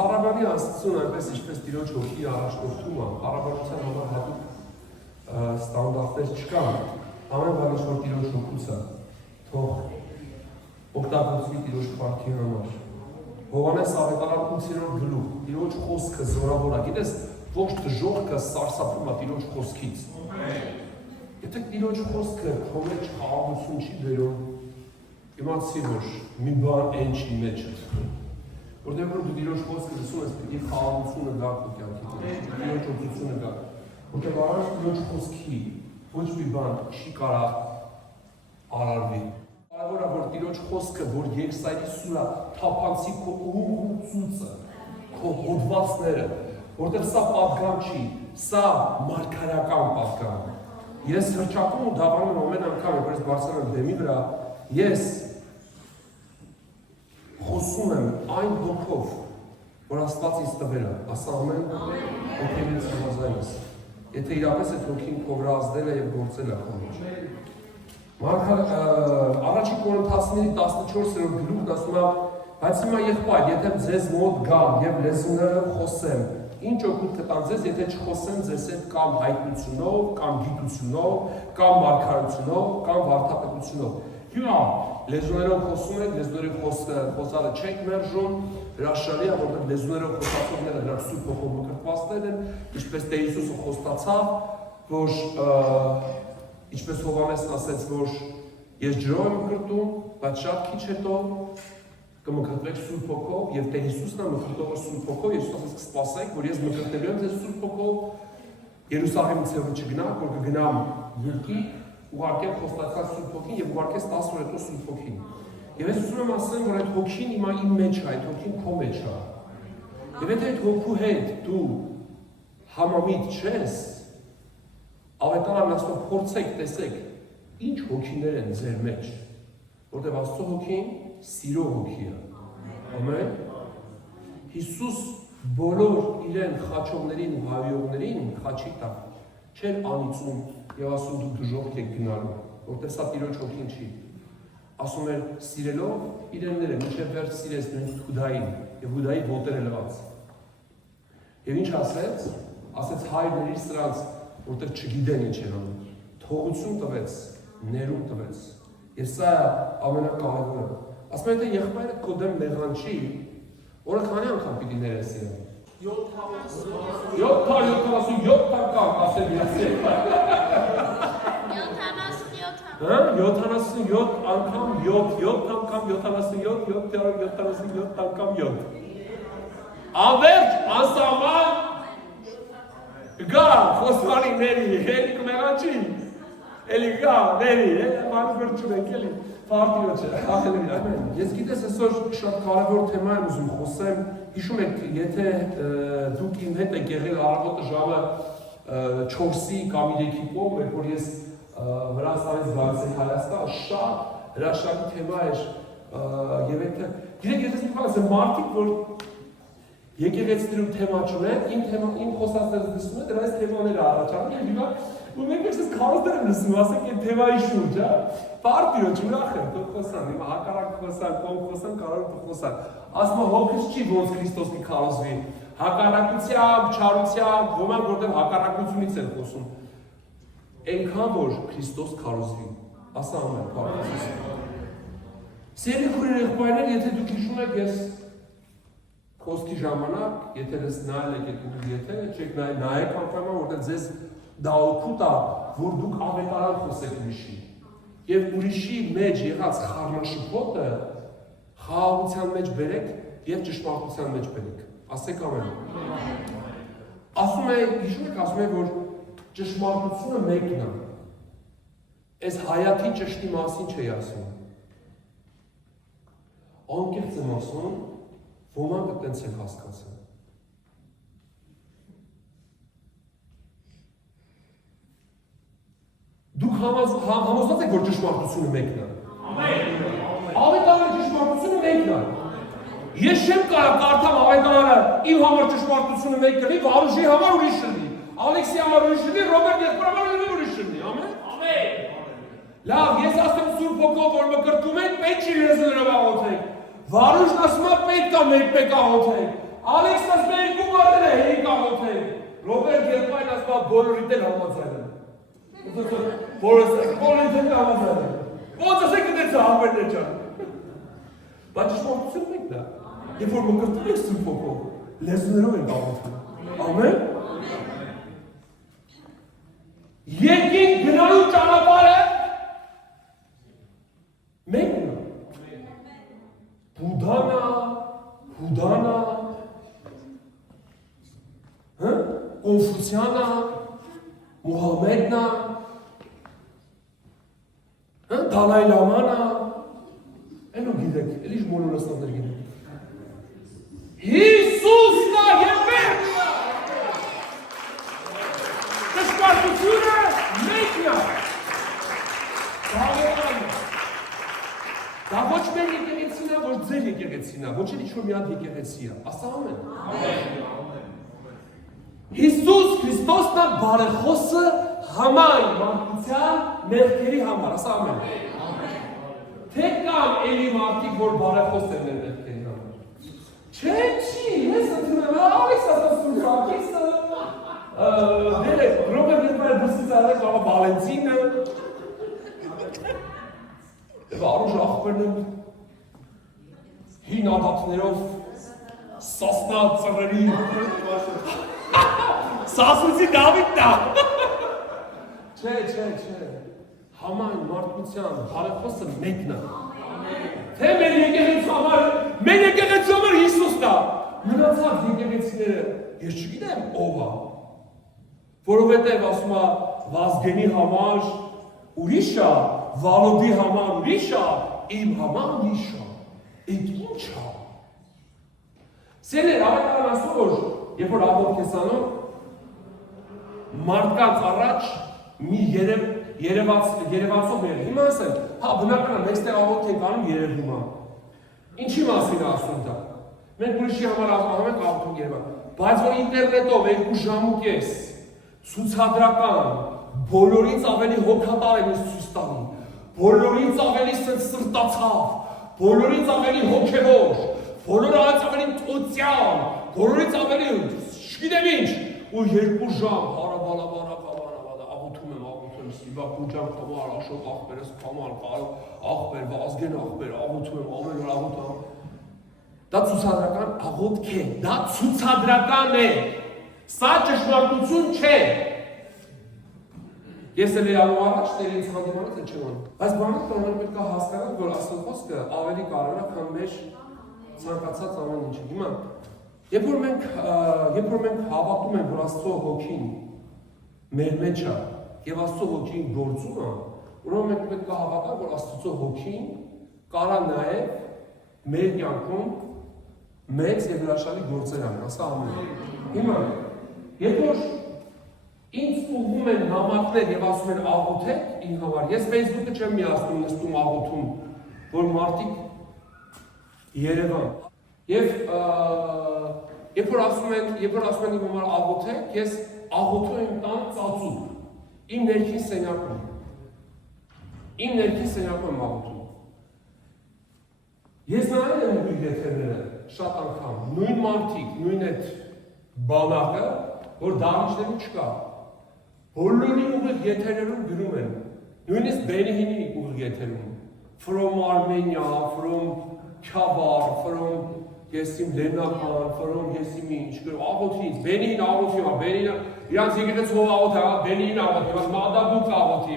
Փառաբանի Աստծուն այնպես ինչպես Տիրոջ հոգի առաջնորդում է, փառաբանության համար հատուկ ստանդարտներ չկան, ամեն բան ինչ որ Տիրոջ հոգուց է, թող օգտագործվի Տիրոջ փառքի համար։ Հովհաննես ավետարան 8-րդ գլուխ, Տիրոջ խոսքը զորավոր է, գիտես, ողջ դժոխքը սարսափում է Տիրոջ խոսքից։ Եթե Տիրոջ խոսքը քո մեջ խաղաղություն չի բերում, իմացի որ մի բան այն չի մեջ է։ Որտեղ որ դու Տիրոջ խոսքը լսում ես, պետք է խաղաղությունը գա քո կյանքի մեջ, Տիրոջ օգնությունը գա։ Որտեղ առանց Տիրոջ խոսքի ոչ մի բան չի կարող արարվի։ Կարևոր է որ Տիրոջ խոսքը, որ երկսայրի սուրա թափանցի քո ուղու ցույցը, քո հոդվածները, որտեղ սա պատգամ չի, սա մարգարական պատգամ։ Ես հրճակում ու դավանում եմ ամեն անգամ, որպես բարձրանում դեմի վրա, ես խոսում եմ այն հոգով, որ Աստված ինձ տվել է, ասա ամեն հոգևից համաձայնս։ Եթե իրապես այդ հոգին քո վրա ազդել է և գործել է քո մեջ։ Առաջին Կորինթացիների 14-րդ գլուխն ասում է, բայց հիմա եղբայր, եթե ձեզ մոտ գամ և լեզուներով խոսեմ, ինչ օգուտ կտամ ձեզ, եթե չխոսեմ ձեզ հետ կամ հայտնությունով, կամ գիտությունով, կամ մարգարությունով, կամ վարդապետությունով։ Հիմա լեզուներով խոսում եք, լեզուներով խոսալը չեք մերժում, հրաշալի է, որտեղ լեզուներով խոսացողները նրանք Սուրբ Հոգով մկրտվածներ են, ինչպես Տեր Հիսուսը խոստացավ, որ ինչպես Հովհաննեսն ասեց, որ ես ջրով եմ մկրտում, բայց շատ քիչ հետո կմկրտվեք Սուրբ Հոգով, եւ Տեր Հիսուսն է մկրտողը Սուրբ Հոգով, ես ասես կսպասեք, որ ես մկրտելու եմ ձեզ Սուրբ Հոգով, Երուսաղեմից հետո չգնամ, որ կգնամ երկիր, ուղարկեմ խոստացած Սուրբ Հոգին եւ ուղարկես 10 օր հետո Սուրբ Հոգին։ Եվ ես ուզում եմ ասեմ, որ այդ հոգին հիմա իմ մեջ է, այդ հոգին քո մեջ է։ Եվ եթե այդ հոգու հետ դու համամիտ չես, ավետարանն ասում փորձեք, տեսեք, ինչ հոգիներ են ձեր մեջ, որտեղ Աստծո հոգին սիրո հոգի է։ Ամեն։ Հիսուս բոլոր իրեն խաչողներին ու հավիողներին խաչի տակ չեր անիծում եւ ասում դու դժոխք եք գնալու, որտեղ սա Տիրոջ հոգին չի։ Ասում էր սիրելով իրենները, մինչև վերջ սիրես նույնիսկ Հուդային եւ Հուդայի ոտերը լվաց։ Եվ ինչ ասեց։ Ասեց հայրների սրանց, որտեղ չգիտեն ինչ են անում։ Թողություն տվեց, ներում տվեց։ Եվ սա ամենակարևորը։ Ասում եմ, եթե եղբայրդ քո դեմ մեղանչի, օրը քանի անգամ պիտի ներես իրեն։ 777 անգամ ասել իրացել։ 77 անգամ 7 անգամ 77 անգամ 7։ Անվերջ, անսահման, գա, խոսվանի ների, հերի կմեղանչի, էլի գա, ների, մանուս վերջում ենք, էլի, պարտիրոչ է, ախելերի, ամեն։ Ես գիտես այսօր շատ կարևոր թեմա եմ ուզում խոսեմ, հիշում եք, եթե դուք իմ հետ եք եղել առավոտը ժամը 4-ի կամ 3-ի կողմ, երբ որ ես Վրաստանից գալիս եմ Հայաստան, շատ հրաշալի թեմա էր, եւ եթե գիտեք, ես մի բան ասեմ, մարդիկ, որ եկեղեցիներում թեմա չունեն, իմ խոսածները լսում են, դրանից թեմաները առաջանում են, ու մենք ես քարոզներ եմ լսում, ասենք այդ թեմայի շուրջ, հա, պարտիրոջ ուրախ եմ, թող խոսան, հիմա հակառակ խոսան, կողմ խոսան, կարող են խոսան, ասում եմ հոգս չի ոնց Քրիստոս կքարոզվի, հակառակությամբ, չարությամբ, ոմանք որտեղ հակառակությունից են խոսում, այնքան որ Քրիստոս քարոզվի, ասա ամեն, պարտիրոջ։ Սիրելի քույրեր, եղբայրներ, եթե դուք հիշում եք, ես խոսքի ժամանակ, եթե նայել եք այդ եթե չեք նայեք անպայման, որտեղ ձեզ դա օգուտ է, որ դուք ավետարան խոսեք ուրիշի։ Եվ ուրիշի մեջ եղած խառնաշփոթը խաղաղության մեջ բերեք եւ ճշմարտության մեջ բերեք։ Ասեք ամեն։ Ասում է, հիշում եք, ասում է, որ ճշմարտությունը մեկն է։ Այս հայաթի ճշտի մասին չի ասում։ Անկեղծ եմ ասում, ոմանք այդպես են հասկացել։ Դուք համոզված եք, որ ճշմարտությունը մեկն է։ Ամեն։ Ավետարանի ճշմարտությունը մեկն է։ Ես չեմ կարող կարդամ ավետարանը իմ համար ճշմարտությունը մեկ կլինի, Վարուժի համար ուրիշ լինի, Ալեքսի համար ուրիշ լինի, Ռոբերտ եղբայրի համար ուրիշ լինի։ Ամեն։ Ամեն։ Լավ, ես ասեմ Սուրբ Հոգով, որ մկրտում եք, պետք չի լեզուներով աղոթեք։ Վարուժն ասում է պետք է մեկ աղոթեք։ Ալեքս եղբայրն ասում է բոլորիդ էլ համաձայն են։ Բոլորիդ էլ համաձայն են։ Ոնց ասեք դες համերներ ջան։ Բայց ճշմարտությունն է դա։ Երբ որ մկրտում եք Սուրբ Հոգով, լեզուներով ենք աղոթում։ Ամեն։ Երկինք գնալու ճանապարհը մեկն է։ Հուդանա, Կոնֆուցիանա, Մուհամեդնա, Դալայ Լամանա, այնու գիտեք, էլի մոնորասաններ գիտեք։ Հիսուսն է և վերջ։ Ճշմարտությունը մեկն է։ Դա ոչ մեր եկեղեցին է, ոչ ձեր եկեղեցին է, ոչ էլ ինչ-որ մի հատ եկեղեցի է։ Ասա ամեն։ Հիսուս Քրիստոսն է բարեխոսը համայն մարդկության մեղքերի համար, ասա ամեն։ Թե կան էլի մարդիկ, որ բարեխոս են մեր մեղքերի համար։ Չէ, չի, ես ընդունում եմ, այս ասասում շակիսը, դերեք, Ռոբերտ Եղբայր դուսից արեք, աղա Վալենտինը, և առուժ աղբերն եմ, հին ադատներով, սասնա ծռերի, սասուցի Դավիթն է, չէ, համայն մարդկության բարեխոսը մեկն է, թե մեր եկեղեցու համար Հիսուսն է, մնացած եկեղեցիները, ես չգիտեմ ով է, որովհետև ասում է Վազգենի համար ուրիշ է, Վալոդի համար ուրիշ է, իմ համար ուրիշ է, այդ ինչ է։ Սերեր, ավետարան ասում որ, երբ որ աղոթք ես անում, մարդկանց առաջ մի երևացող մեր, հիմա ասեմ, հա բնական է, մենք ստեղ աղոթք ենք անում երևում է։ Ինչի մասին է ասում դա։ Մենք ուրիշի համար աղոթում ենք աղոթում երևան, բայց որ ինտերնետով 2 ժամուկես, ցուցադրական, բոլորից ավելի հոգատար եմ ես ցույց տանում, բոլորից ավելի սրտացավ, բոլորից ավելի հոգևոր, բոլորից ավելի տոցյան, բոլորից ավելի չգիտեմ ինչ, ու 2 ժամ աղոթում եմ, Սիվա Կուջան խմար, Աշոտ աղբերս խմար, աղբեր, Վազգեն աղբեր, աղոթում եմ, ամեն օր աղոթում։ Դա ցուցադրական աղոթք է, դա ցուցադրական է, սա ճշմարտություն չէ։ Ես էլ անում առաջ տերից հանդիմանից է չեմ անում։ Բայց բանը տոնել պետք է հասկանալ, որ Աստծո խոսքը ավելի կարևոր է, քան մեր ցանկացած ամեն ինչը։ Հիմա, երբ որ մենք հավատում ենք, որ Աստծո հոգին մեր մեջ է, եւ Աստծո հոգին գործում է, ուրեմն մենք պետք է հավատանք, որ Աստծո հոգին կարա նաեւ մեր կյանքում մեծ եւ հրաշալի գործեր անի, ասա ամեն։ Հիմա, երբ որ ինձ ուղղում են նամակներ եւ ասում են աղոթեք իմ համար, ես Facebook-ը չեմ միացնում նստում աղոթում, որ մարդիկ Երևան։ Եվ երբ որ ասում են իմ համար աղոթեք, ես աղոթում եմ տան ծածուկ։ Իմ ներքին սենյակում եմ աղոթում։ Ես նայել եմ ուղիղ եթերները շատ անգամ, նույն մարդիկ, նույն այդ բանակը, որ դահլիճներում չկա, բոլորի ուղիղ եթերերում գրում են, նույնիսկ Բենիհինի ուղիղ եթերում, from Armenia, from Քյաբար, from Եսիմ Լենական, from Եսիմ ինչ, աղոթից, Բենիհին աղոթի, Բենիհինը, իրանց եկեղեցու աղոթի, Բենիհին աղոթի, Մադաբուկ աղոթի,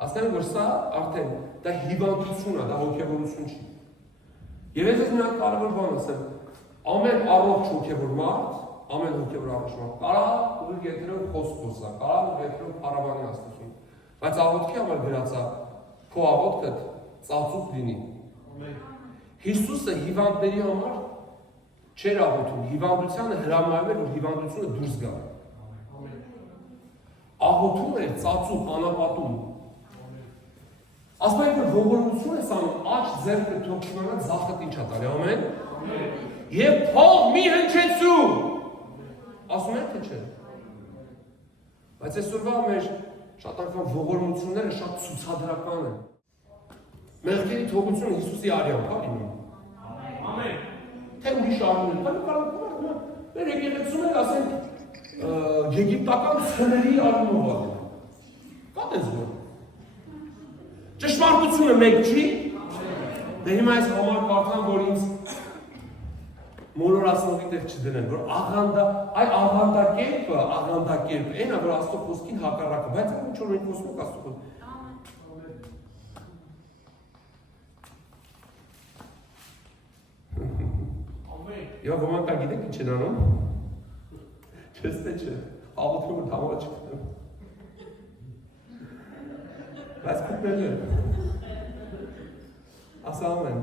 հասկանք, որ սա արդեն, դա հիվանդություն է, դա հոգևորություն չի։ Եվ ես ես մի հատ կարևոր բան ասեմ, ամեն առողջ հոգևոր մարդ, ամեն հոգևոր առողջ մարդ, կարա ուղիղ եթերով խոսք խոսա, կարա ուղիղ եթերով փառաբանի Աստծուն, բայց աղոթքի համար գրած է, քո աղոթքդ ծածուկ լինի։ Հիսուսը հիվանդների համար չէր աղոթում, հիվանդությանը հրամայում էր, որ հիվանդությունը դուրս գա։ Աղոթում էր ծածուկ, անապատում։ Ասում եք, որ ողորմություն ես անում, աչ ձեռքը թող չիմանա ձախդ ինչ ա տալի, ամեն։ Եվ փող մի հնչեցու։ Ասում եք, թե չէ։ Բայց այսօրվա մեր շատ անգամ ողորմությունները շատ ցուցադրական են։ Մեղքերի թողությունը Հիսուսի արյամբ է լինում։ Ամեն։ Թե ուրիշ արյուններ, Մեր եկեղեցում էլ ասենք եգիպտական ցների առումով է։ Կա դες որ։ Ճշմարտությունը մեկ չի։ Դե հիմա այս համար կարծեմ որ ինձ մոլորացնողի տեղ չդնեն, որ աղանդակերպը, այն է, որ Աստծո խոսքին հակառակը, բայց ինչ որ մենք խոսում ենք Աստծո խոսքին։ Եվ ոմանք կա գիտեք ինչ են անում։ Չես թե չէ, աղոթում որ համարը չկտնում։ Բայց կտնել է։ Ասա ամեն։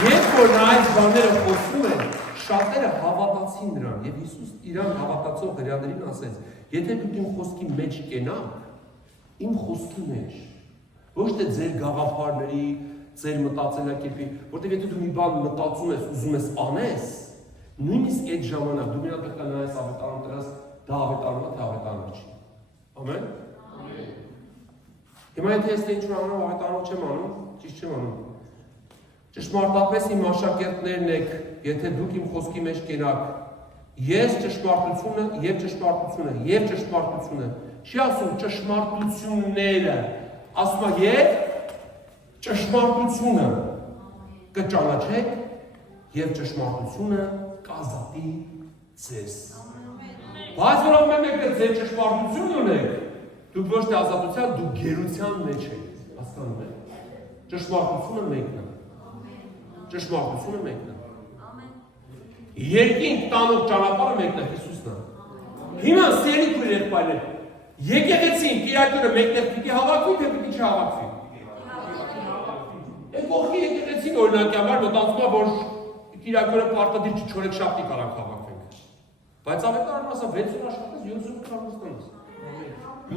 Երբ որ նա այս բաները խոսում են, շատերը հավատացին նրան, և Հիսուս իրան հավատացող հրեաներին ասեց, եթե դուք իմ խոսքի մեջ կենաք, իմ խոսքի մեջ, ոչ թե ձեր գաղափարների, ձեր մտածելակերպի, որտեղ եթե դու մի բան մտածում ես, ուզում ես անես, նույնիսկ այդ ժամանակ դու մի հատ պետք է նայես ավետարան դրած, դա ավետարան է, թե ավետարան չի։ Ամեն։ Հիմա եթե ես ինչ-որ անում, ավետարան չեմ անում, ճիշտ չեմ անում։ Ճշմարտապես իմ աշակերտներն եք, եթե դուք իմ խոսքի մեջ կենաք, ես ճշմարտությունը եւ ճշմարտությունը եւ ճշմարտությունը, չի ասում ճշմարտությունները, ասում է եւ ճշմարտությունը կճանաչեք եւ ճշմարտությունը կազատի ձեզ։ Բայց որ ամեն մեկը ձեր ճշմարտություն ունեք, դուք ոչ թե ազատության, դուք գերության մեջ եք, հասկանում եք։ Ճշմարտությունը մեկն է։ Ճշմարտությունը մեկն է։ Երկինք տանող ճանապարհը մեկն է, Հիսուսն է։ Հիմա սերի քույր եղբայրներ, եկեղեցին Կիրակյուրը մեկտեղ պիտի հավաքվի, թե պիտի չհավաքվի։ Այդ կողքի եկեղեցին օրինակյաբար մտածում է, որ Կիրակյուրը պարտադիր չի չորեքշաբթի կարանք հավաքվենք։ Բայց ավետարանը ասա 6 օր աշխատես, 7 օր կարողանաս։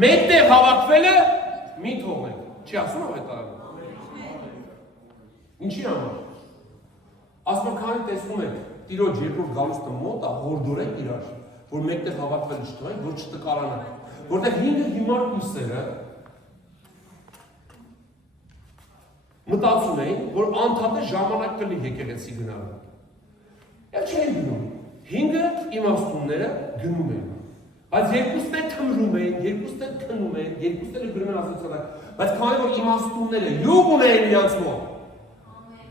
Մեկտեղ հավաքվելը մի թողնենք։ Չի ասում ավետարանը։ Ինչի համար։ Ասում քանի տեսնում եք, տիրոջ երբ որ գալուստը մոտ է, հորդորեք իրար, որ մեկտեղ հավաքվել չթողեք, որ չտկարանաք, որտեղ 5 հիմար կույսերը մտածում էին, որ անդադար ժամանակ կլի եկեղեցի գնալու։ Եվ չէին գնում, 5 իմաստունները գնում էին, բայց երկուսն էլ թմրում էին, երկուսն էլ քնում էին, երկուսն էլ գրում են ասոցիալակ, բայց քանի որ իմաստունները յուղ ունեին իրաց մոտ,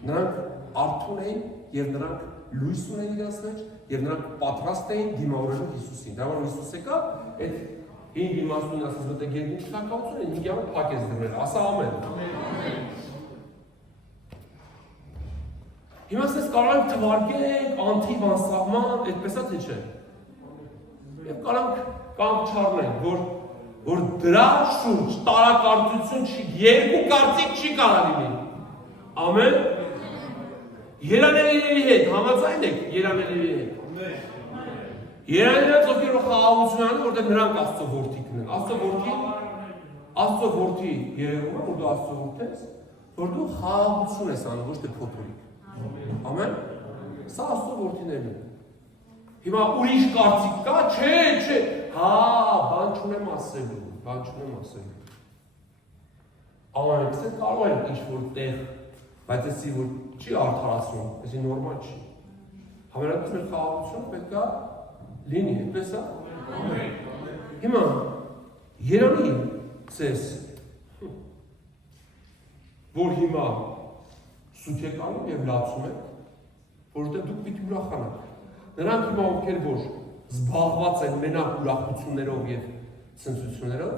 նրանք արթուն էին և նրանք լույս ունեն իրաց մեջ և նրանք պատրաստ էին դիմավորելու Հիսուսին։ Դա որ Հիսուս եկա, այդ 5 իմաստուն ասած մտե գերգին չթակավություն են, 5 ամը փակ ես դրվել, ասա ամեն։ Հիմա ասես կարող ենք թվարկենք, անթիվ, անսահման, այդպես է թե չէ։ Եվ կարող կանք չառնենք, որ դրա շուրջ տարակարծություն չի, երկու կարծիք չի կարա լինի։ Ամեն։ Երանելիների հետ, համաձայն եք երանելիների հետ։ Երանելիները ծովքեր որ խաղաղություն անում, որտեղ նրանք Աստծո որդիքն են։ Աստծո որդի երևում է, որ դու Աստծո որդի ես, որ դու խաղաղություն ես անում, ոչ թե փոթորիկ։ Ամեն։ Սա Աստծո որդիներն են։ Հիմա ուրիշ կարծիք կա, չէ, բան չունեմ ասելու։ Ամենքսը կարող են ինչ-որ տեղ, բայց էսի որ չի արդարացնում, էսի նորմալ չի։ Համենայնպես մեր խաղաղությունը պետք է լինի, այդպես է։ Հիմա երանի ցես, որ հիմա սուտ եք անում և լացում եք, որովհետև դուք պիտի ուրախանաք։ Նրանք հիմա ովքեր որ զբաղված են մենակ ուրախություններով և ցնծություններով,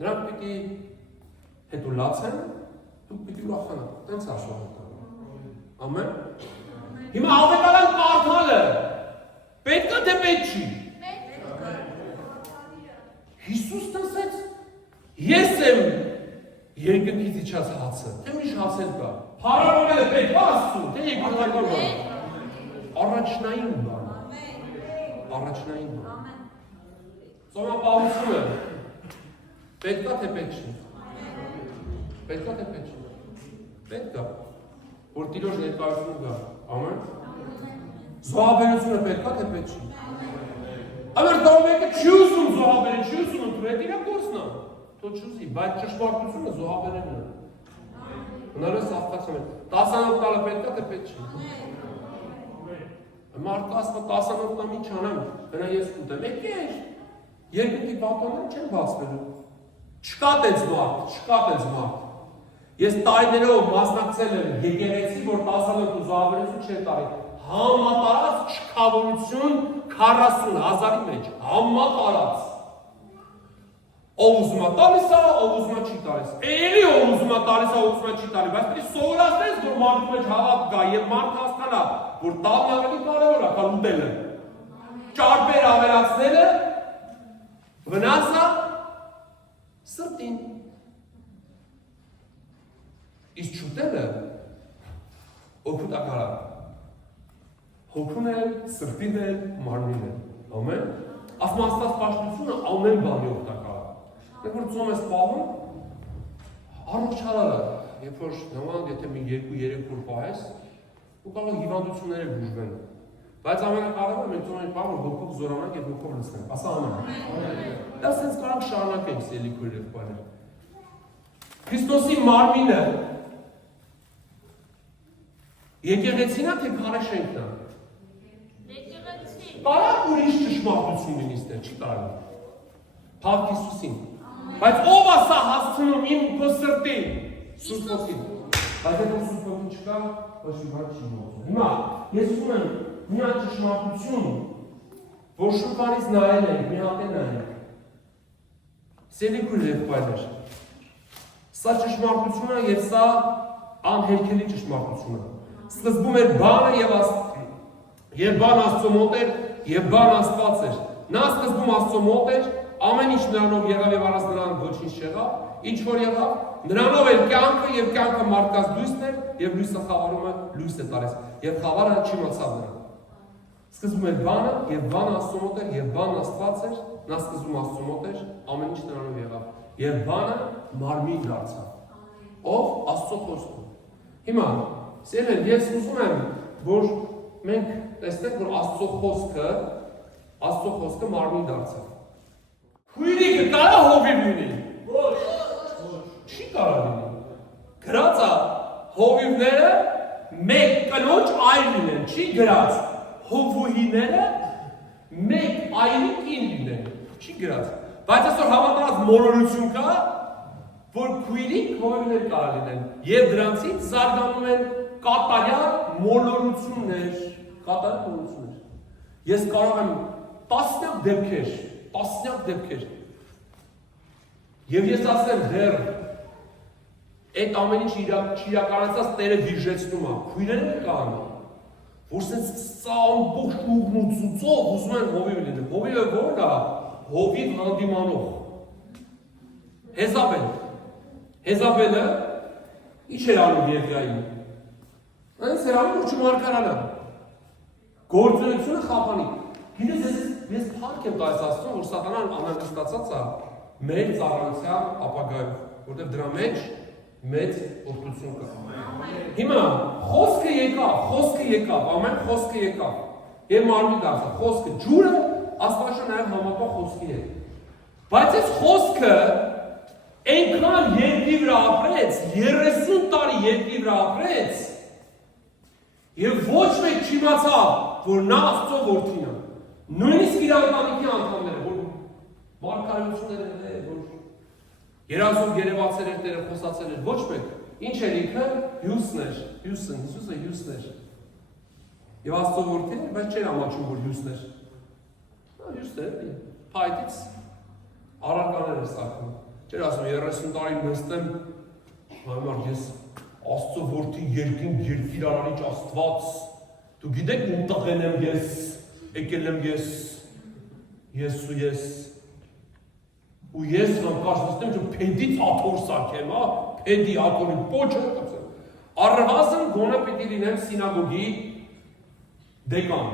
նրանք պիտի հետո լացեն, դուք պիտի ուրախանաք, տենց ասում։ Ամեն։ Հիմա ավետարան կարդալը պետք է թե պետք չի։ Հիսուսն ասեց, ես եմ երկնքից իջած հացը, թե միշտ հացել կա։ Փարավորելը պետք է Աստծու, թե երկրորդական բան։ Առաջնային բան։ Ծոմապահությունը պետք է թե պետք չի։ Պետք է, որ Տիրոջ ներկայությունը գա, ամեն։ Զոհաբերությունը պետք է թե պետք չի։ Ամեն դա մեկը չի ուզում զոհաբերել, չի ուզում ընդունել, իր գործն է, թող չուզի, բայց ճշմարտությունը զոհաբերելն է։ Հնարես աղթացում են, 10-անոց տալը պետք է, թե պետք չի։ Մարդը ասում է 10-անոց տամ ինչ անեմ, հնա ես կուտեմ, եկեր, երկնքի բատոնները չեն բացվելու։ Չկա տենց մարդ։ Ես տարիներով մասնակցել եմ եկեղեցի, որ 10-անոց ու զավերություն չէր տարի։ Համատարած չքավորություն 40,000-ի մեջ, համատարած։ Ով ուզում է տալիս է, ով ուզում է չի տալիս։ Էլի ով ուզում է տալիս է, ով ուզում է չի տալիս, բայց պետք է սովորացնես, որ մարդու մեջ հավատ կա եւ մարդը հասկանա, որ տալն ավելի կարևոր է, քան ուտելը։ Ճարպեր ավելացնելը վնաս է սրտին։ Իսկ չուտելը օգուտակար է։ Հոգուն էլ, սրտին էլ, մարմին էլ։ Ամեն։ Ասում Աստված պաշտությունը ամեն բանի օգտակար է։ Երբ որ ծում ես պահում, առողջարարը, երբ որ նման, եթե մի 2-3 օր պահես, ու կարող հիվանդությունները բուժվեն։ Բայց ամենակարևորը մենք ծում ենք պահ, որ հոգով զորանանք և հոգով լսենք։ Ասա ամեն։ Դա սենց կարանք շարունակենք սիրելի քույր եղբայրներ։ Քրիստոսի մարմինը եկեղեցին է, թե քարե շենքն է։ Կարա ուրիշ ճշմարտություն լինի ստեղ, չի կարելի։ Փառք Հիսուսին։ Բայց ով է սա հասցնում իմ քո սրտին։ Սուրբ Ոգին։ Բայց եթե Սուրբ Ոգին չկա, ոչ մի բան չի մոռանում։ Հիմա ես ուզում եմ մի հատ ճշմարտություն, որ շուտվանից նայել ենք, մի հատ է նայենք։ Սիրելի քույր եղբայրներ, սա ճշմարտություն է եւ սա անհերքելի ճշմարտություն է։ Սկզբում էր բանը եւ բան Աստծո մոտ էր եւ բան Աստված էր։ Նա սկզբում Աստծո մոտ էր, ամեն ինչ նրանով եղավ եւ առանց նրան ոչինչ չեղավ, ինչ որ եղավ, նրանով էր կյանքը եւ կյանքը մարդկաց լույսն էր եւ լույսը խավարումը լույս է տալիս եւ խավարը չիմացավ նրան։ Սկզբում էր բանը եւ բան Աստծո մոտ էր եւ բան Աստված էր, նա սկզբում Աստծո մոտ էր, ամեն ինչ նրանով եղավ եւ բանը մարմին դարձավ։ Ով Աստծո խոսքը։ Հիմա սիրել ես ուզում եմ որ մենք տեսնենք որ Աստծո խոսքը մարմին դարձավ։ Քույրիկը կարա հովիվ լինի։ Ոչ։ Չի կարա լինի։ Գրած է հովիվները մեկ կնոջ այր լինեն, չի գրած հովուհիները մեկ այրի կին լինեն, չի գրած։ Բայց այսօր համատարած մոլորություն կա, որ քույրիկ հովիվներ կարա լինեն եւ դրանցից զարգանում են կատարյալ մոլորություններ։ Ես կարող եմ տասնյակ դեպքեր եւ ես ասեմ դեռ այդ ամեն ինչ իրականացած Տերը վիժեցնում է, քույրերը կան, որ սենց սա ամբողջ ուղն ու ծուծով ուզում են հովիվ լինել։ Հովիվը ո՞րն է, հովիվ հանդիմանող։ Հեզաբելը ինչ էր անում Եվրային։ Այնց էր անում, որ չմարգարանը։ Գործունեությունը խափանիկ։ Գիտես, ես փառք եմ տալիս Աստծուն, որ սատանան անհանգստացած է մեր ծառայության ապագայում, որտեղ դրա մեջ մեծ օգնություն կա։ Հիմա խոսքը եկավ, ամեն խոսքը եկավ։ Եվ մարմին դարձավ, խոսքը ջուրը Աստվածը նաև համապատասխան խոսքի հետ։ Բայց այս խոսքը այնքան երկրի վրա ապրեց, 30 տարի երկրի վրա ապրեց, եւ ոչ մեկ չիմացավ, որ նա Աստծո որդին է։ Նույնիսկ իր ընտանիքի անդամները, որ մարգարեություններ են, որ երազով գերեվացել էր Տերը խոսացել էր, ոչ մեկ։ Ինչ էր ինքը Հիսուսը հյուսն էր։ Եվ Աստծո որդին էր, բայց չէր ամաչում, որ հյուսն էր։ Նա հյուսն էր, փայտից առարկաներ էր սարքում։ Չէր ասում 30 տարի նստեմ, համար ես Աստծո որդի երկիր արարիչ Աստված, դու գիտեք ում տղեն եմ ես, եկել եմ ես, ու ես հանկարծ նստեմ, որ փեդից աթոր սարքեմ, փեդի աթորի պոչը կծեմ, առհասն գոնե պետք է լինեմ սինագոգի դեկան,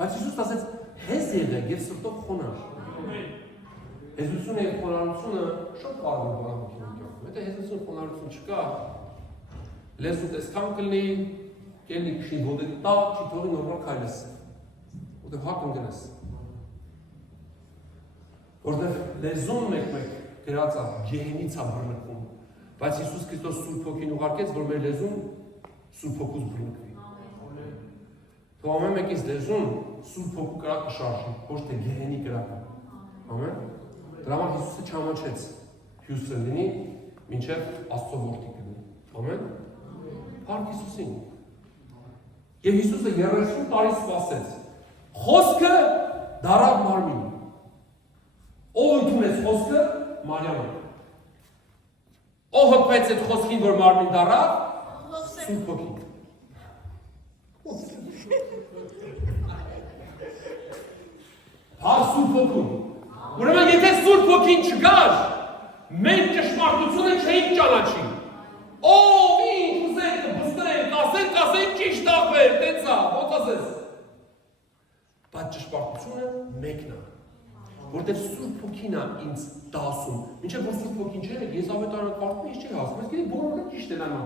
բայց Հիսուս ասեց, հեզ եղեք և սրտով խոնար, հեզությունը և խոնարությունը շատ կարևոր բան է կյանքում, եթե հեզություն խոնարություն չկա, լեզու տեսքան կլնի, կելնի քշի ոտերի տակ, չի թողի նորմալ քայլես, որտեղ հակ ընգնես, որտեղ լեզուն մեկ գրած է, գեհենից է բռնկում, Բայց Հիսուս Քրիստոս Սուրբ Հոգին ուղարկեց, որ մեր լեզուն Սուրբ Հոգուց բռնկվի։ Թող ամեն մեկից լեզուն Սուրբ Հոգու կրակը շարժի, ոչ թե գեհենի կրակը։ Ամեն։ Դրա համար Հիսուսը չամաչեց Հյուսը լինի, մինչև Աստծո որդի կլինի։ Ամեն։ Փառք Հիսուսին։ Եվ Հիսուսը 30 տարի սպասեց։ Խոսքը դարավ մարմին։ Ով ընդունեց խոսքը? Մարիամը։ Ով հպվեց այդ խոսքին, որ մարմին դարավ? Սուրբ Հոգին։ Փառք Սուրբ Հոգուն։ Ուրեմն եթե Սուրբ Հոգին չգար, մենք ճշմարտությունը չէինք ճանաչի։ Ով ինչ ուզենք բստրենք, ասենք ճիշտ ախվեր, տենց է, ո՞նց ասես։ Բայց ճշմարտությունը մեկն է։ Որտեղ Սուրբ Հոգին է ինձ դասում։ Մինչև որ Սուրբ Հոգին չէ, ես ավետարան կարդում ես չի հասնում։ Ես գիտի բոլորը ճիշտ են անա։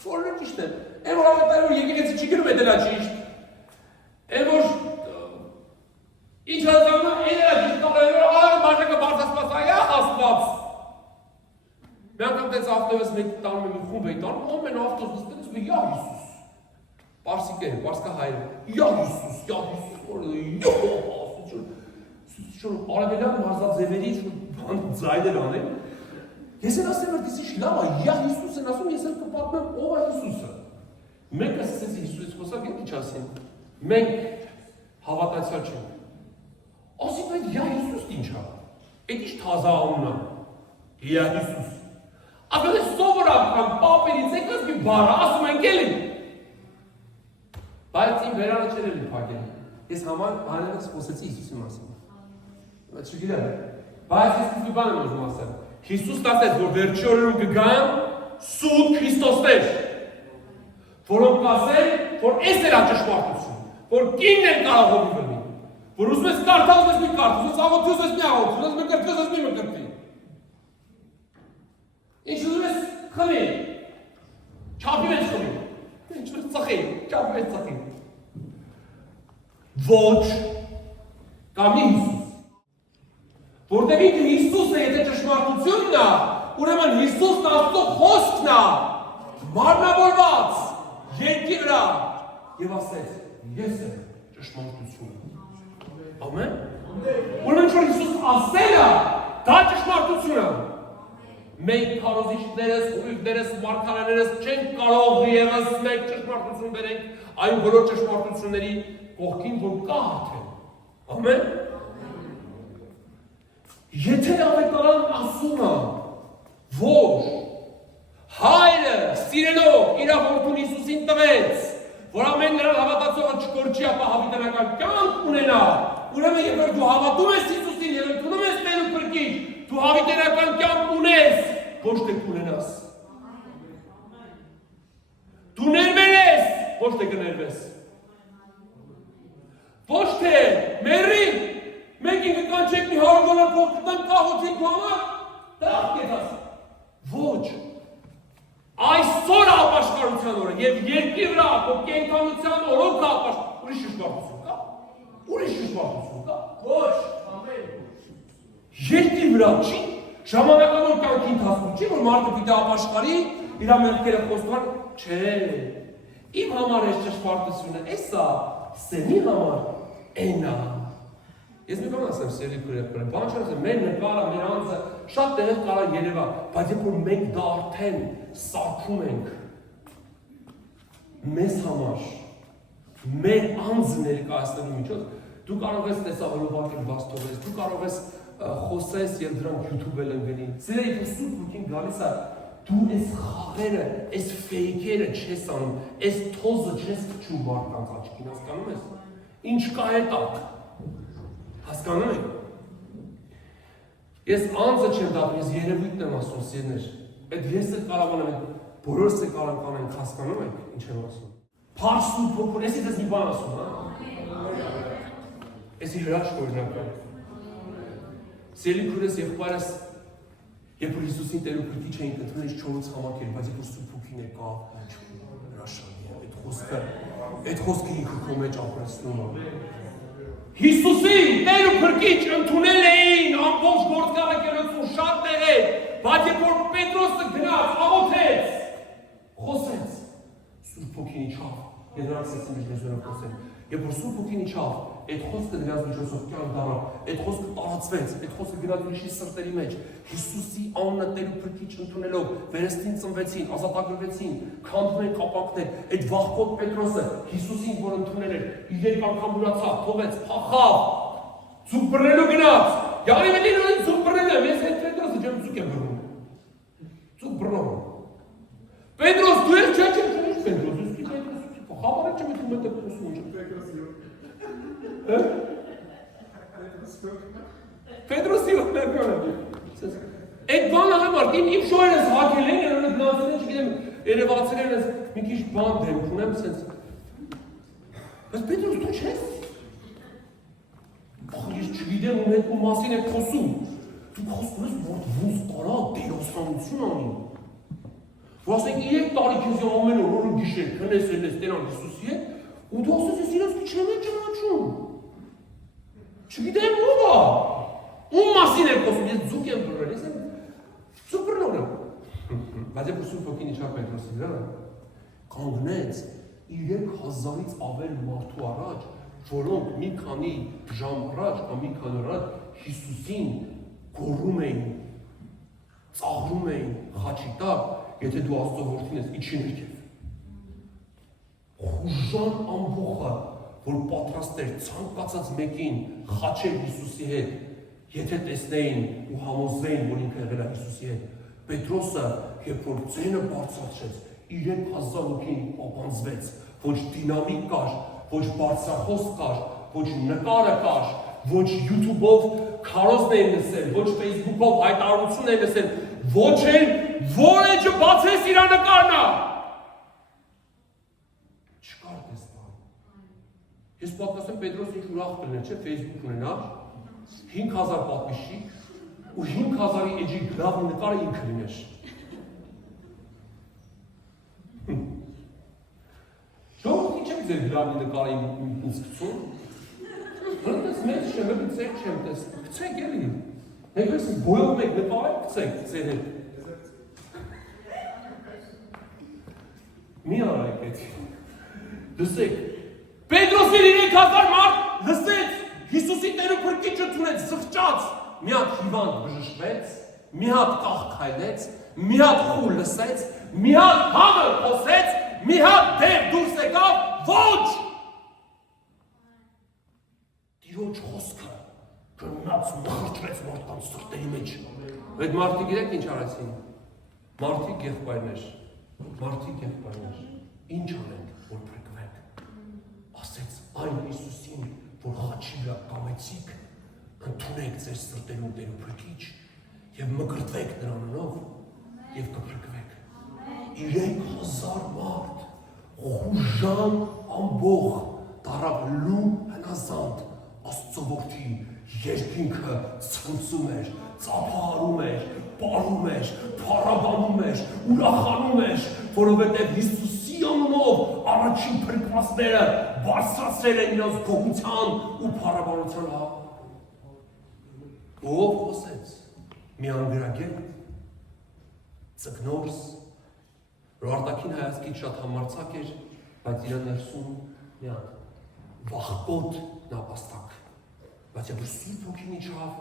Բոլորը ճիշտ են։ Այն որ ավետարանը եկեղեցի չի գրում է դրա ճիշտ։ Այն որ ինչ ասում է, այն է ճիշտ կողերը, բաժակը բարձրացված է, Աստված։ Մի անգամ դες ավտոբուս մեկ տանում եմ խումբ էի տանում, ամեն ավտոբուս դες ու յա Հիսուս։ Պարսիկեր, պարսկա հայր։ Յա Հիսուս, յա Հիսուս, Շուն արաբելյան մարզաձևերի շուն ձայներ անեն։ Ես են ասեմ, որ դիսի շլավ է, յա Հիսուս են ասում, ես էլ կպատմեմ, ով է Հիսուսը։ Մենք ասեցի Հիսուսից խոսակ են ինչ ասին։ Մենք հավատացյալ չենք։ Ասիք այդ յա Հիսուսն ինչ է։ Այդ ինչ թազա անուն է։ Յա Հիսուս։ Ապել է սովորակ կամ պապերից եկած մի բարը ասում ենք էլի։ Բայց իմ վերանը չեր էլի փակել։ Ես հանրակից խոսեցի Հիսուսի մասին։ Չգիտեմ, բայց ես մի բան եմ ուզում ասել։ Հիսուսն ասեց, որ վերջի օրերում կգան սուտ Քրիստոսներ, որոնք կասեն, որ էս էր ճշմարտություն, որ կինն էլ կարող հովի բռնի, որ ուզում ես կարդալ, ուզում ես մի կարդալ, ուզում ես աղոթի, ուզում ես մի աղոթի, ուզում ես մի կրկի, ուզում ես մի կրկի։ Ինչ ուզում ես խմի, չափի մեջ խմի, ինչ ուզում ես ծխի, չափի մեջ ծխի։ Ոչ, կամ Հիսուս։ Որտեղ ինքը Հիսուսն է, եթե ճշմարտությունն է, ուրեմն Հիսուսն Աստծո խոսքն է, մարմնավորված, երկրի վրա, եւ ասեց, ես եմ ճշմարտությունը։ Ամեն։ Ուրեմն որ Հիսուս ասել է, դա ճշմարտություն է։ Մենք քարոզիչներս, ուղիղներս, մարգարեներս չենք կարող ևս մեկ ճշմարտություն բերենք այն բոլոր ճշմարտությունների կողքին, որ կա արդեն։ Ամեն։ Եթե ավետարան ասում է, որ հայրը սիրելով իր որդուն Հիսուսին տվեց, որ ամեն նրան հավատացողը չկորչի, ապա հավիտենական կյանք ունենա, ուրեմն երբ որ դու հավատում ես Հիսուսին եւ ընդունում ես Տեր ու Փրկիչ, դու հավիտենական կյանք ունես, ոչ թե կունենաս։ Դու ներվել ես, ոչ թե կներվես։ Ոչ թե մերի մենք ինքը կանչեք մի $100 փոխտան կաղոցի քո համար, դրախտ կետաս։ Ոչ։ Այսօր ապաշխարության օրը եւ երկրի վրա քո կենթանության օրոք կա ուրիշ ճշմարտություն կա։ Ուրիշ ճշմարտություն կա։ Ոչ, ամեն։ Երկրի վրա չի ժամանակավոր կյանքի ընթացքում չի որ մարդը պիտի ապաշխարի, իր մեղքերը խոստովան, չէ։ Իմ համար է ճշմարտությունը, էսա, սենի համար էնա։ Ես մի բան ասեմ սերի քրեփրը, բան չեմ ասեմ, մեր նկարը, մեր անձը շատ տեղեր կարա երևա, բայց երբ որ մենք դա արդեն սարքում ենք մեզ համար, մեր անձը ներկայացնելու միջոց, դու կարող ես տեսահոլովակել բաց թողես, դու կարող ես խոսես եւ դրանք YouTube-ել ընկնի։ Սիրելի Սուրբ Հոգին գալիս է, դու այս խաղերը, այս ֆեյքերը չես անում, այս թոզը չես քչում մարդկանց աչքին, հասկանում ես։ Ինչ կա հետո։ Հասկանում եք։ Ես անձը չեմ դատում, ես երևույթն եմ ասում, սիրներ։ Այդ ես էլ կարող եմ, բոլորս էլ կարող ենք, հասկանում եք, ինչ եմ ասում։ Փառք Սուրբ Հոգուն, ես դες մի բան ասում, հա։ Ես հրաշք օրինակ եմ։ Սիրելի քուրես եղբայրս, երբ որ Հիսուսին Տեր ու Փրկիչ էին ընտրել, ինձ չորից համակել, բայց երբ որ Սուրբ Հոգին եկավ, հրաշալի է, այդ խոսքը ինքը քո մեջ ապրեցնում է։ Հիսուսին Տեր ու Փրկիչ ընդունել էին ամբողջ գործկառակերություն շատ տեղեր, բայց երբ որ Պետրոսը գնաց, աղոթեց, խոսեց, Սուրբ Հոգին իջավ, եւ նրանք սկսեցին միջնեզերով խոսել։ Երբ որ Սուրբ Հոգին իջավ, այդ խոսքը դրանց միջոցով կյանք դառավ, այդ խոսքը տարածվեց, այդ խոսքը գնաց ուրիշի սրտերի մեջ։ Հիսուսի անունը Տեր ու Փրկիչ ընդունելով, վերստին ծնվեցին, ազատագրվեցին, քանդվում են կապանքներ։ Այդ վախկոտ Պետրոսը Հիսուսին, որ ընդունել էր, 3 անգամ ուրացավ, թողեց, փախավ, ձուկ բռնելու գնաց։ Յարիմելին ունեն ձուկ բռնել, ես այդ Պետրոսը ջեմ ձուկ եմ բռնում։ Ձուկ բռնում։ Պետրոս, դու ես չէ, Պետրոս, ես քիչ Պետրոս, խաբարը չեմ եկում մտը խոսում։ Պետրոսի օգնականն է։ Այդ բանը համար իմ շորերս հագել են, նրանք գնացել են, չգիտեմ, երևացել են ես մի քիչ բան դեմք ունեմ, սենց։ Բայց Պետրոս դու չես։ Ես չգիտեմ ում հետ ու մասին եք խոսում։ Դու խոսում ես, որ ոնց կարա դերասանություն անի։ Որ ասենք 3 տարի քեզ ամեն օր գիշեր քնեցել ես Տեր Հիսուսի հետ, ու դու ասես ես իրաց չեմ ճանաչում։ Չգիտեմ ով է։ Ում մասին եք խոսում, ես ձուկ եմ բռնել, ես եմ ձուկ բռնել եմ։ Բայց երբ Սուրբ Հոգին իջավ Պետրոսի վրա, կանգնեց 3000-ից ավել մարդու առաջ, որոնք մի քանի ժամ առաջ կամ մի քանի օր առաջ Հիսուսին գոռում էին, ծաղրում էին խաչի տակ, եթե դու Աստծո որդին ես, իջի ներքև։ Խուժան ամբողը, որ պատրաստ էր ցանկացած մեկին խաչել Հիսուսի հետ, եթե տեսնեին ու համոզվեին, որ ինքը եղել է Հիսուսի հետ, Պետրոսը, երբ որ ձենը բարձրացրեց, 3000 հոգին ապանձվեց, ոչ դինամիկ կար, ոչ բարձրախոս կար, ոչ նկարը կար, ոչ YouTube-ով քարոզն էին լսել, ոչ Facebook-ով հայտարարություն էին լսել, ոչ էլ որ էջը բացես իր նկարն է։ Չկար դες բան։ Ես պատկասեմ Պետրոս ինչ ուրախ կլներ, չէ, Facebook ունենա, 5000 պատվիշիկ ու 5000-ի էջի գրավ նկարը ինքը լիներ։ Ժողովուրդ ինչ եք ձեր գրավի նկարը ինձ գցում։ Հենց մեծ չեմ, գցեք չեմ տես, գցեք էլի։ Եկես բոյով մեկ նկարը գցեք ձեր հետ։ Մի արեք էդ։ Լսեք, Պետրոսի 3000 մարդ լսեց, Հիսուսի Տեր ու Փրկիչ ընդունեց, զղջաց, մի հատ հիվանդ բժշկվեց, մի հատ կախքայլեց, մի հատ խուլ լսեց, մի հատ համը խոսեց, մի հատ դեր դուրս եկավ, ոչ! Տիրոջ խոսքը գնաց մխրճվեց մարդկանց սրտերի մեջ։ Այդ մարդիկ իրեք ինչ արեցին։ Մարդիկ եղբայրներ, ինչ անենք, որ փրկվենք։ Ասեց այն Հիսուսին, որ խաչի վրա կամեցիք, ընդունեք ձեր սրտերում Տեր ու Փրկիչ եւ մկրտվեք նրանով եւ կփրկվեք։ 3000 մարդ խուժան ամբող տարավ լու հնազանդ Աստծո որդի երկինքը ցնցում էր, ծափարում էր, պարում էր, փառաբանում էր, ուրախանում էր, որովհետև Հիսուսի անունով առաջին փրկվածները բարձրացրել են իրենց գոհության ու փառաբանության ով խոսեց, մի անգրագետ, ծգնորս, որ արտաքին հայացքից շատ համարձակ էր, բայց իր ներսում մի հատ վախկոտ նապաստակ, բայց երբ Սուրբ Հոգին իջավ,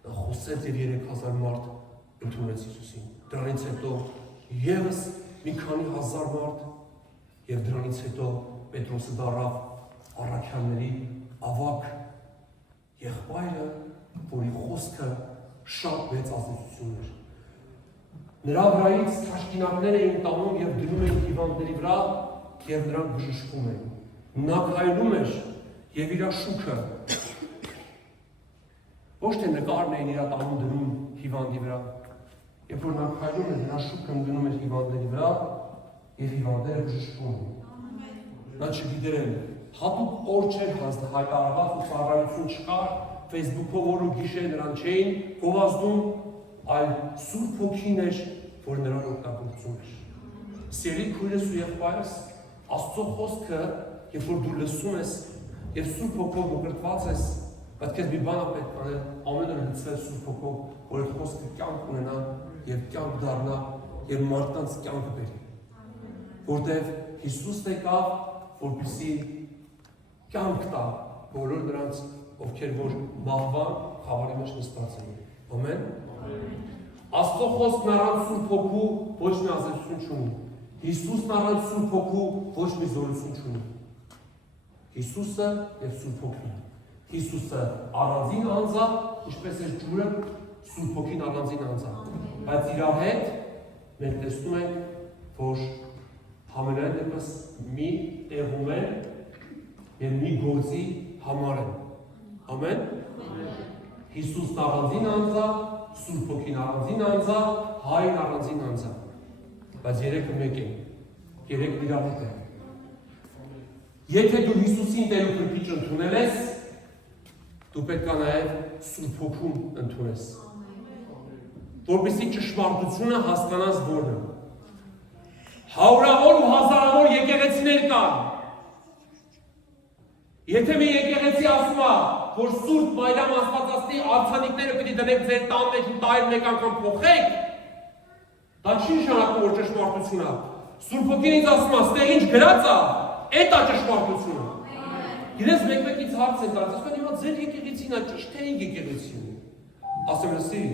նա խոսեց եւ 3000 մարդ ընդունեց Հիսուսին։ Դրանից հետո եւս մի քանի հազար մարդ եւ դրանից հետո Պետրոսը դառավ առաքյալների ավակ եղբայրը, որի խոսքը շատ մեծ ազդեցություն էր։ Նրա վրայից թաշկինակներ էին տանում եւ դնում էին հիվանդների վրա եւ նրանք բժշկում էին։ Նա քայլում էր եւ իր շուքը ոչ թե նկարն էին իր տանում դնում հիվանդի վրա։ Երբ որ նա քայլում էր, նրա շուքը դնում էր հիվանդների վրա եւ հիվանդները բժշկում էին։ Նա չգիտեր, հատուկ օր չէր հայտարարված ու ծառայություն չկար, Facebook-ով օր ու գիշեր նրան չէին գովազդում, այլ Սուրբ Հոգին էր, որ նրան օգտագործում էր։ Սիրելի քույրս ու եղբայրս, Աստծո խոսքը, երբ որ դու լսում ես եւ Սուրբ Հոգով մկրտված ես, բայց քեզ մի բան պետք է անել, ամեն օր լսել Սուրբ Հոգով, որ այդ խոսքը կյանք ունենա եւ կյանք դառնա եւ մարդկանց կյանք բերի։ Որտեւ Հիսուսն եկավ, որպեսզի կյանք տա բոլոր նրանց, ովքեր որ մահվան խավարի մեջ նստած են։ Ամեն։ Աստծո խոսքն առանց Սուրբ Հոգու ոչ մի ազդեցություն չունի։ Հիսուսն առանց Սուրբ Հոգու ոչ մի զորություն չունի։ Հիսուսը եւ Սուրբ Հոգին։ Հիսուսը առանձին անձ է, ինչպես է ջուրը, Սուրբ Հոգին առանձին անձ է։ Բայց իր հետ մենք տեսնում ենք, որ համենայն դեպս մի տեղում են եւ մի գործի համար են։ Ամեն։ Հիսուսն առանձին անձ է, Սուրբ Հոգին առանձին անձ է, Հայրն առանձին անձ է։ Բայց երեքը մեկ են, երեքն իրար հետ են։ Եթե դու Հիսուսին Տեր ու Փրկիչ ընդունել ես, դու պետք է նաև Սուրբ Հոգուն ընդունես, որպեսզի ճշմարտությունը հասկանաս որն է։ Հարյուրավոր ու հազարավոր եկեղեցիներ կան։ Եթե մի եկեղեցի ասում է, որ Սուրբ Մարիամ Աստվածածնի արձանիկները պիտի դնեք ձեր տան մեջ ու տարին մեկ անգամ փոխեք, դա չի նշանակում, որ ճշմարտություն է։ Սուրբ Հոգին ինձ ասում է, ստեղ ինչ գրած է, այդ է ճշմարտությունը։ Իրենց մեկ-մեկից հարց են տալիս, ասում են, հիմա ձեր եկեղեցին է ճիշտ թե ինչ եկեղեցին է։ Ասեմ, լսի։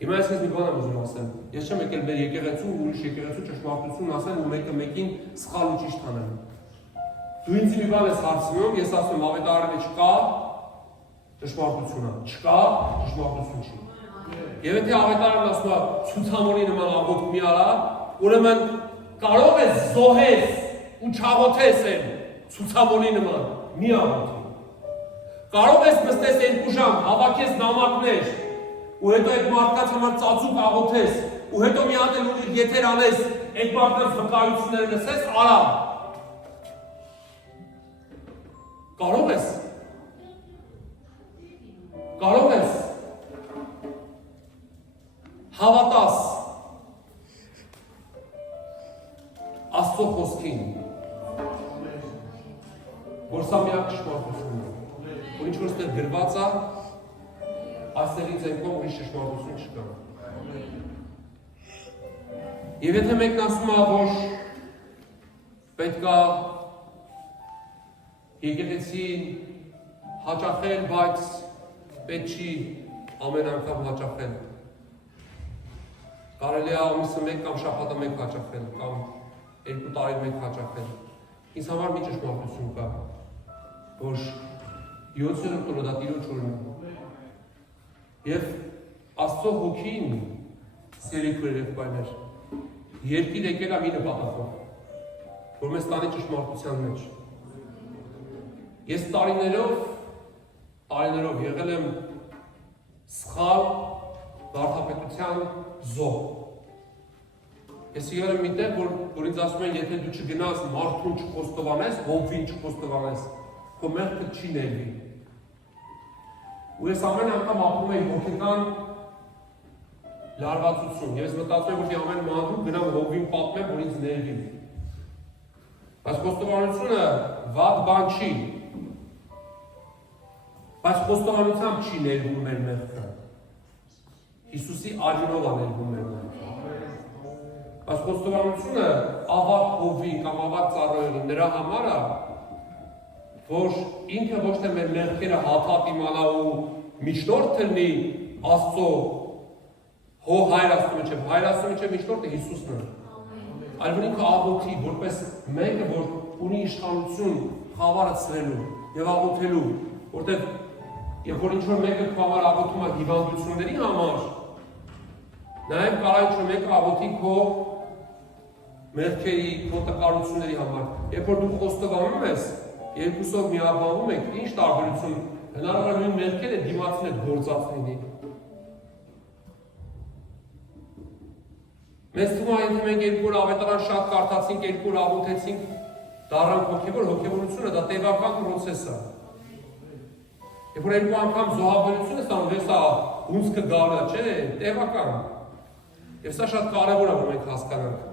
Հիմա ես քեզ մի բան եմ ուզում ասեմ։ Ես չեմ եկել մեր եկեղեցու ու ուրիշ եկեղեցու ճշմարտություն ասեն ու մեկը մեկին սխալ ու ճիշտ անեն։ Դու ինձ մի բան ես հարցնում, ես ասում եմ ավետարանի մեջ կա ճշմարտությունը, չկա ճշմարտություն չի։ Եվ եթե ավետարանն ասում է ցուցամոնի նման աղոտ մի արա, ուրեմն կարող ես զոհես ու չաղոթես են ցուցամոնի նման մի աղոթի։ Կարող ես նստես 2 ժամ, հավաքես նամակներ ու հետո այդ մարդկանց համար ծածուկ աղոթես ու հետո մի հատ էլ ուրիշ եթեր անես, այդ մարդկանց վկայությունները լսես, արա։ Կարող ես։ Կարող ես։ Հավատաս Աստծո խոսքին, որ սա միակ ճշմարտությունն է, որ ինչ որ ստեղ գրված է, աստեղից այն կողմ ուրիշ ճշմարտություն չկա։ Եվ եթե մեկն ասում է, որ պետք է եկեղեցին հաճախել, բայց պետք չի ամեն անգամ հաճախել։ Կարելի է ամիսը մեկ կամ շաբաթը մեկ հաճախել, կամ 2 տարի մեկ հաճախել։ Ինձ համար մի ճշմարտություն կա, որ 7-րդ օրը դա Տիրոջ օրն է։ Եվ Աստծո Հոգին, սիրելի քույրեր, երկիր եկել է մի նպատակով, որ մեզ տանի ճշմարտության մեջ։ Ես տարիներով եղել եմ սխալ վարդապետության զոհ։ Ես եղել եմ միտեղ, որ ինձ ասում են, եթե դու չգնաս մարդուն չխոստովանես, հովվին չխոստովանես, քո մեղքը չի ներվի։ Ու ես ամեն անգամ ապրում էի հոգեկան լարվածություն, եւ ես մտածում եմ, որ ամեն մանրում գնամ հովվին պատմեմ, որ ինձ ներվի։ Բայց խոստովանությունը վատ բան չի։ Բայց խոստովանությամբ չի ներվում մեր մեղքը։ Հիսուսի արյունով է ներվում մեր մեղքը։ Բայց խոստովանությունը ավակ հովի կամ ավակ ծառայողի նրա համար է, որ ինքը ոչ թե մեր մեղքերը հաթաթ իմանա ու միջնորդ լինի Աստծո Հայր Աստծո միջև, Հայր Աստծո միջև միջնորդը Հիսուսն է։ Այլ որ ինքը աղոթի, որպես մեկը, որ ունի իշխանություն խավարը ցրելու եւ աղոթելու, որտեղ երբ որ ինչ-որ մեկը քո համար աղոթում է հիվանդությունների համար, նաեւ կարող է ինչ-որ մեկը աղոթի քո մեղքերի, քո տկարությունների համար։ Երբ որ դու խոստովանում ես, երկուսով միաբանում եք, ինչ տարբերություն, հնարավոր նույն մեղքերը դիմացին է գործած լինի։ Մեզ թվում է, եթե մենք 2 օր ավետարան շատ կարդացինք, 2 օր աղոթեցինք, դառնանք հոգևոր, հոգևորությունը դա տևական պրոցես է։ Երբ որ 2 անգամ զոհաբերություն է ստանում, հեսա հունձքը գալը, չէ, տևական։ Եվ սա շատ կարևոր է, որ մենք հասկանանք։